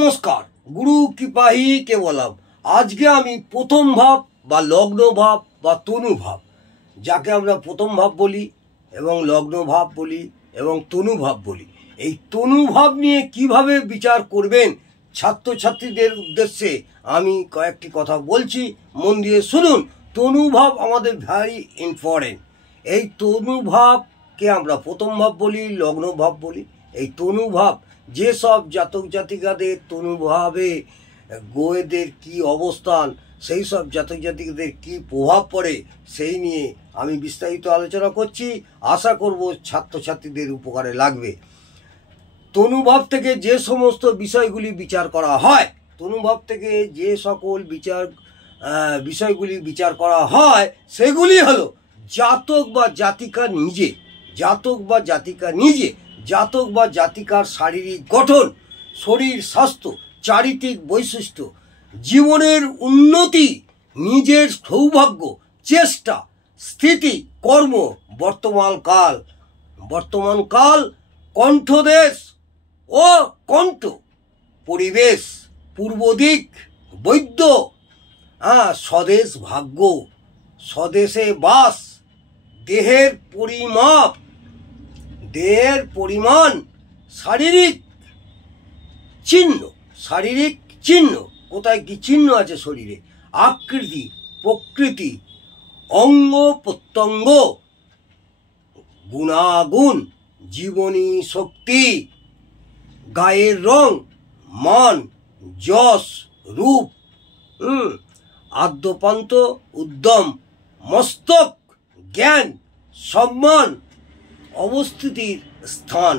নমস্কার, গুরু কৃপাহি কেবলম। আজকে আমি প্রথম ভাব বা লগ্ন ভাব বা তনু ভাব, যাকে আমরা প্রথম ভাব বলি এবং লগ্ন ভাব বলি এবং তনু ভাব বলি, এই তনু ভাব নিয়ে কিভাবে বিচার করবেন ছাত্রছাত্রীদের উদ্দেশ্যে আমি কয়েকটি কথা বলছি, মন দিয়ে শুনুন। তনু ভাব আমাদের ভেরি ইম্পর্টেন্ট। এই তনু ভাবকে আমরা প্রথম ভাব বলি, লগ্ন ভাব বলি। এই তনু ভাব যেসব জাতক জাতিকাদের তনুভাবে গ্রহদের কি অবস্থান, সেই সব জাতক জাতিকাদের কি প্রভাব পড়ে, সেই নিয়ে আমি বিস্তারিত আলোচনা করছি। আশা করব ছাত্রছাত্রীদের উপকারে লাগবে। তনুভাব থেকে যে সমস্ত বিষয়গুলি বিচার করা হয়, তনুভাব থেকে যে সকল বিষয়গুলি বিচার করা হয়, সেগুলি হলো জাতক বা জাতিকা নিজে, জাতক বা জাতিকা নিজে, জাতক বা জাতিকার শারীরিক গঠন, শরীর স্বাস্থ্য, চারিত্রিক বৈশিষ্ট্য, জীবনের উন্নতি, নিজের সৌভাগ্য, চেষ্টা, স্থিতি, কর্ম, বর্তমান কাল, কণ্ঠদেশ ও কণ্ঠ, পরিবেশ, পূর্ব দিক, বৈদ্য, স্বদেশ ভাগ্য, স্বদেশে বাস, দেহের পরিমাণ, শারীরিক চিহ্ন, কোথায় কি চিহ্ন আছে শরীরে, আকৃতি, প্রকৃতি, অঙ্গ প্রত্যঙ্গ, গুণাগুণ, জীবনী শক্তি, গায়ের রং, মান, যশ, রূপ, আদ্যপান্ত, উদ্যম, মস্তক, জ্ঞান, সম্মান, অবস্থিতির স্থান,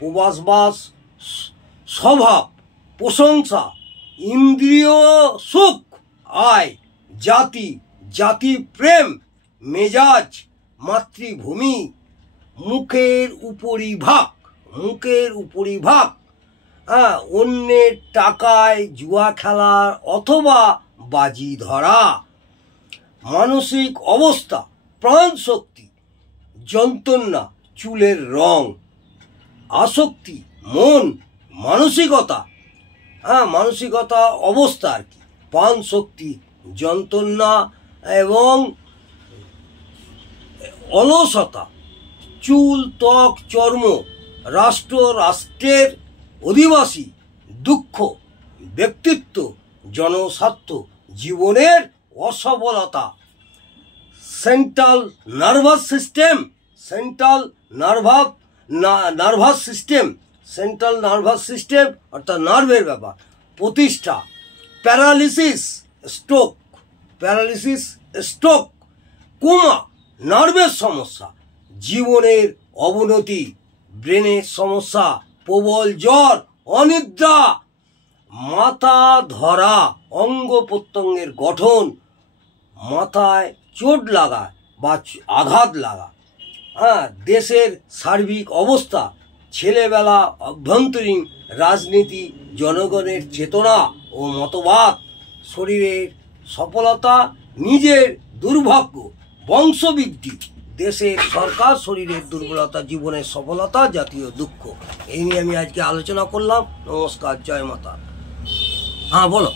প্রবাসবাস, স্বভাব, প্রশংসা, ইন্দ্রিয় সুখ, আয়, জাতি প্রেম, মেজাজ, মাতৃভূমি, মুখের উপরিভাগ, অন্যের টাকায় জুয়া খেলা অথবা বাজি ধরা, মানসিক অবস্থা, প্রাণ শক্তি, যন্ত্রণা, চুলের রং, আসক্তি, মন, মানসিকতা অবস্থা আর কি, প্রাণ শক্তি, যন্ত্রণা এবং অলসতা, চুল, ত্বক, চর্ম, রাষ্ট্রের অধিবাসী, দুঃখ, ব্যক্তিত্ব, জনস্বার্থ, জীবনের অসফলতা, সেন্ট্রাল নার্ভাস সিস্টেম অর্থাৎ নার্ভের ব্যাপার, প্রতিষ্ঠা, প্যারালিসিস, স্ট্রোক, কোমা, নার্ভের সমস্যা, জীবনের অবনতি, ব্রেনের সমস্যা, প্রবল জ্বর, অনিদ্রা, মাথা ধরা, অঙ্গ প্রত্যঙ্গের গঠন, মাথায় চোট লাগা বা আঘাত লাগা, দেশের সার্বিক অবস্থা, ছেলেবেলা, অভ্যন্তরীণ রাজনীতি, জনগণের চেতনা ও মতবাদ, শরীরের সফলতা, নিজের দুর্ভাগ্য, বংশবৃদ্ধি, দেশের সরকার, শরীরের দুর্বলতা, জীবনের সফলতা, জাতীয় দুঃখ। এই নিয়ে আমি আজকে আলোচনা করলাম। নমস্কার, জয় মাতা। বলো।